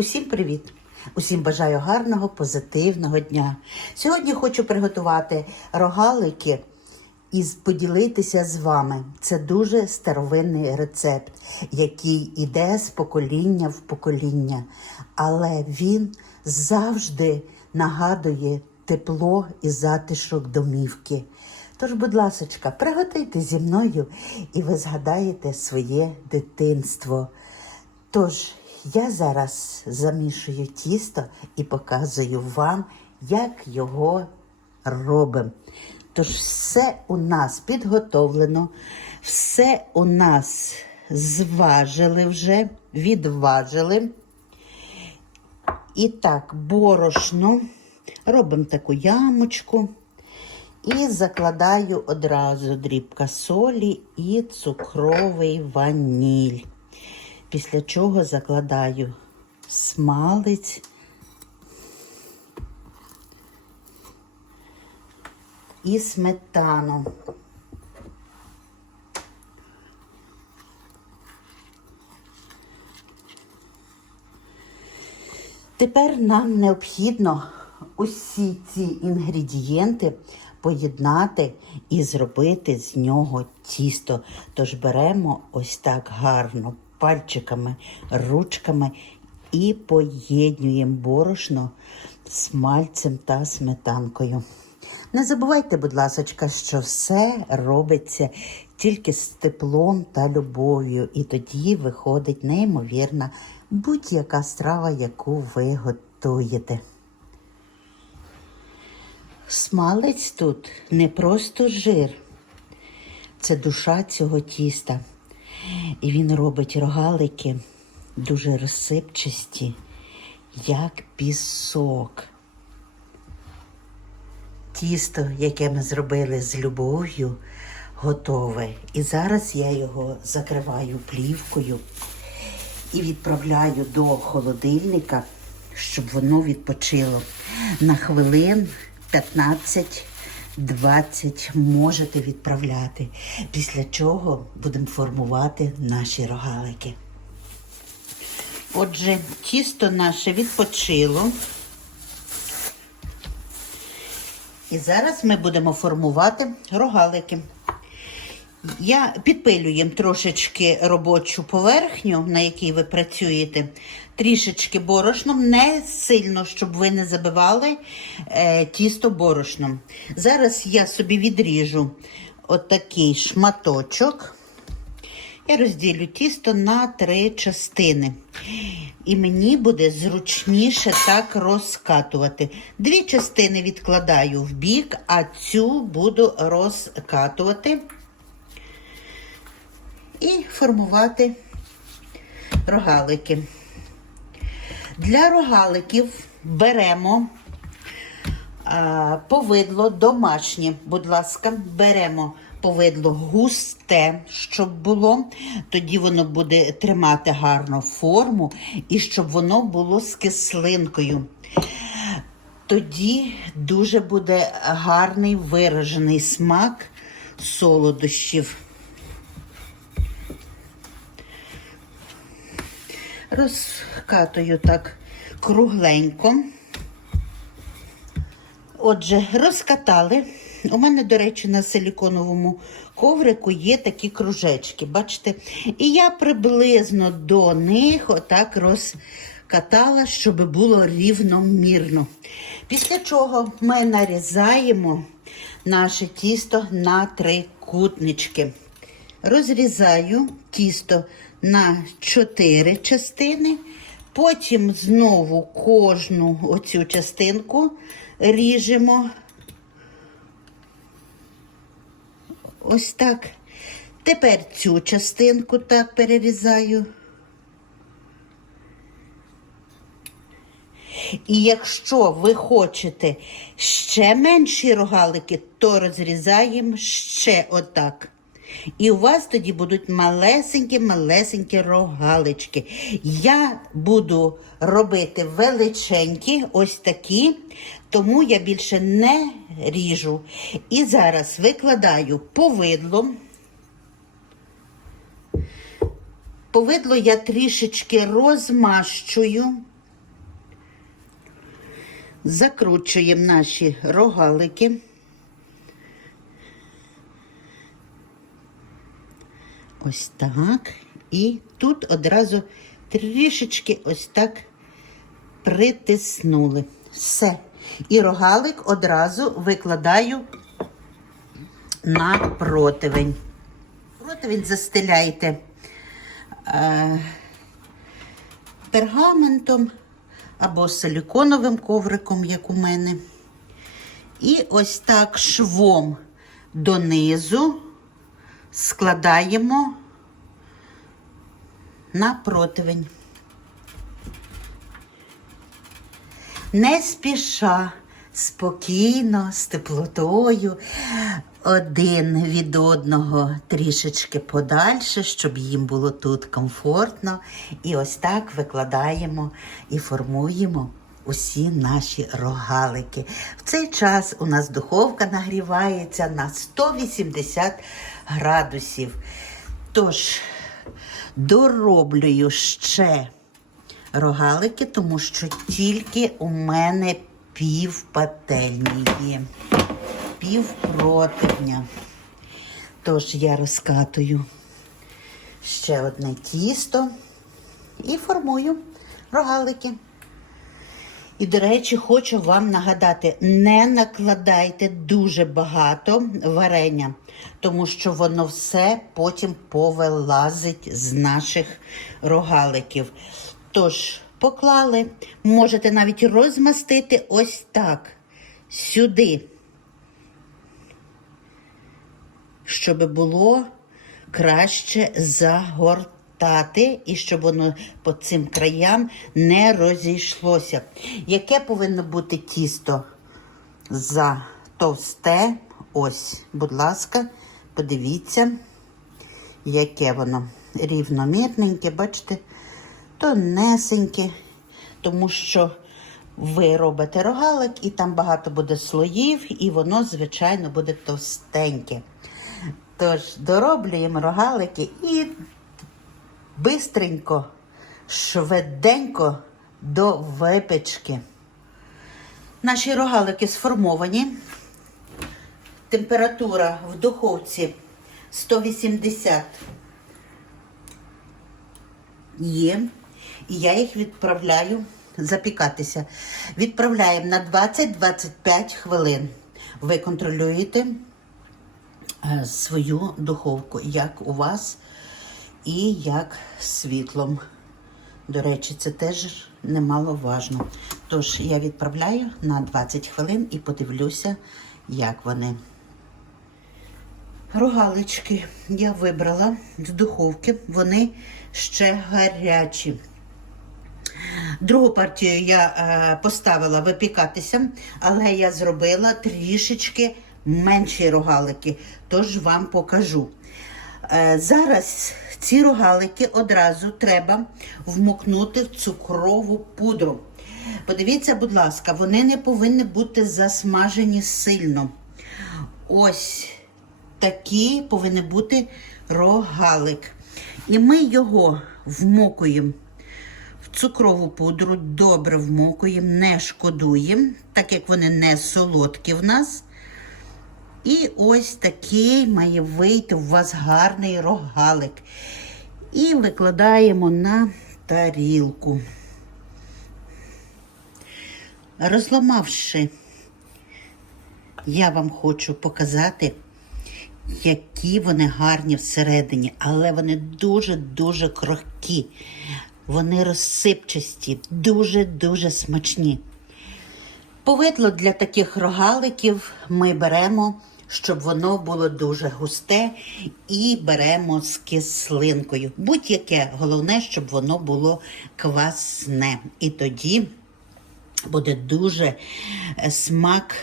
Усім привіт! Усім бажаю гарного, позитивного дня. Сьогодні хочу приготувати рогалики і поділитися з вами. Це дуже старовинний рецепт, який іде з покоління в покоління, але він завжди нагадує тепло і затишок домівки. Тож, будь ласочка, приготуйте зі мною, і ви згадаєте своє дитинство. Тож, я зараз замішую тісто і показую вам, як його робимо. Тож, все у нас підготовлено, все у нас зважили вже, відважили. І так, борошно. Робимо таку ямочку. І закладаю одразу дрібка солі і цукровий ваніль. Після чого закладаю смалець і сметану. Тепер нам необхідно усі ці інгредієнти поєднати і зробити з нього тісто. Тож беремо ось так гарно пальчиками, ручками і поєднуємо борошно з мальцем та сметанкою. Не забувайте, будь ласка, що все робиться тільки з теплом та любов'ю, і тоді виходить неймовірна будь-яка страва, яку ви готуєте. Смалець тут не просто жир, це душа цього тіста. І він робить рогалики дуже розсипчасті, як пісок. Тісто, яке ми зробили з любов'ю, готове. І зараз я його закриваю плівкою і відправляю до холодильника, щоб воно відпочило. На хвилин 15-20 можете відправляти. Після чого будемо формувати наші рогалики. Отже, тісто наше відпочило. І зараз ми будемо формувати рогалики. Я підпилюємо трошечки робочу поверхню, на якій ви працюєте, трішечки борошном, не сильно, щоб ви не забивали е, тісто борошном. Зараз я собі відріжу отакий шматочок. Я розділю тісто на три частини. І мені буде зручніше так розкатувати. Дві частини відкладаю в бік, а цю буду розкатувати і формувати рогалики. Для рогаликів беремо повидло домашнє, будь ласка, беремо повидло густе, щоб було, тоді воно буде тримати гарну форму і щоб воно було з кислинкою. Тоді дуже буде гарний виражений смак солодощів. Розкатую так кругленько. Отже, розкатали. У мене, до речі, на силіконовому коврику є такі кружечки, бачите? І я приблизно до них отак розкатала, щоб було рівномірно. Після чого ми нарізаємо наше тісто на три кутнички. Розрізаю тісто на чотири частини, потім знову кожну оцю частинку ріжемо. Ось так. Тепер цю частинку так перерізаю. І якщо ви хочете ще менші рогалики, то розрізаємо ще отак. І у вас тоді будуть малесенькі-малесенькі рогалички. Я буду робити величенькі, ось такі, тому я більше не ріжу. І зараз викладаю повидло. Повидло я трішечки розмащую Закручуємо наші рогалики. Ось так. І тут одразу трішечки ось так притиснули. Все. І рогалик одразу викладаю на противень. Противень застеляйте е, пергаментом або силіконовим ковриком, як у мене. І ось так швом донизу складаємо на противень. Не спіша, спокійно, з теплотою, один від одного трішечки подальше, щоб їм було тут комфортно. І ось так викладаємо і формуємо усі наші рогалики. В цей час у нас духовка нагрівається на 180 градусів. Тож, дороблюю ще рогалики, тому що тільки у мене пів пательні є, пів противня. Тож я розкатую ще одне тісто і формую рогалики. І, до речі, хочу вам нагадати: не накладайте дуже багато варення, тому що воно все потім повилазить з наших рогаликів. Тож, поклали, можете навіть розмастити ось так, сюди, щоб було краще загортати і щоб воно по цим краям не розійшлося. Яке повинно бути тісто за товсте? Ось, будь ласка, подивіться, яке воно рівномірненьке, бачите, тонесеньке, тому що ви робите рогалик, і там багато буде слоїв, і воно, звичайно, буде товстеньке. Тож дороблюємо рогалики і бистренько, швиденько до випечки. Наші рогалики сформовані. Температура в духовці 180 є. І я їх відправляю запікатися. Відправляємо на 20-25 хвилин. Ви контролюєте е, свою духовку, як у вас і як світлом. До речі, це теж немаловажно. Тож я відправляю на 20 хвилин і подивлюся, як вони. Рогалички я вибрала з духовки, вони ще гарячі. Другу партію я е, поставила випікатися, але я зробила трішечки менші рогалики, тож вам покажу. Е, зараз ці рогалики одразу треба вмокнути в цукрову пудру. Подивіться, будь ласка, вони не повинні бути засмажені сильно. Ось такий повинен бути рогалик. І ми його вмокуємо в цукрову пудру, добре вмокуємо, не шкодуємо, так як вони не солодкі в нас. І ось такий має вийти у вас гарний рогалик. І викладаємо на тарілку. Розламавши, я вам хочу показати, які вони гарні всередині, але вони дуже-дуже крохкі. Вони розсипчасті, дуже-дуже смачні. Повидло для таких рогаликів ми беремо, щоб воно було дуже густе, і беремо з кислинкою. Будь-яке, головне, щоб воно було квасне. І тоді буде дуже е, смак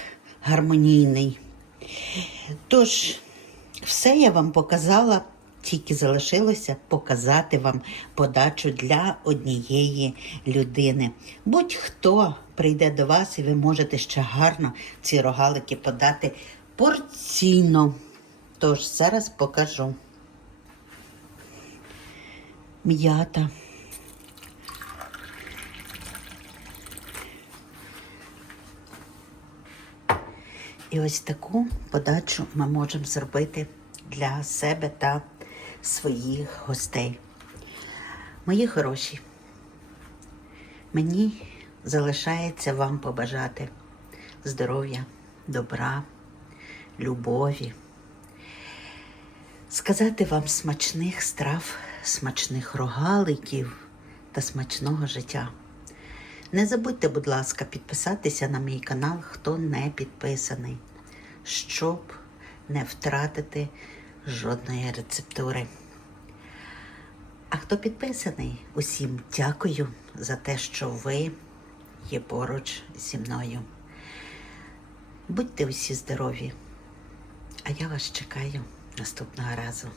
гармонійний. Тож, все я вам показала, тільки залишилося показати вам подачу для однієї людини. Будь-хто прийде до вас, і ви можете ще гарно ці рогалики подати порційно. Тож зараз покажу. М'ята. І ось таку подачу ми можемо зробити для себе та своїх гостей. Мої хороші, мені залишається вам побажати здоров'я, добра, любові, сказати вам смачних страв, смачних рогаликів та смачного життя. Не забудьте, будь ласка, підписатися на мій канал, хто не підписаний, щоб не втратити жодної рецептури. А хто підписаний, усім дякую за те, що ви є поруч зі мною. Будьте усі здорові, а я вас чекаю наступного разу.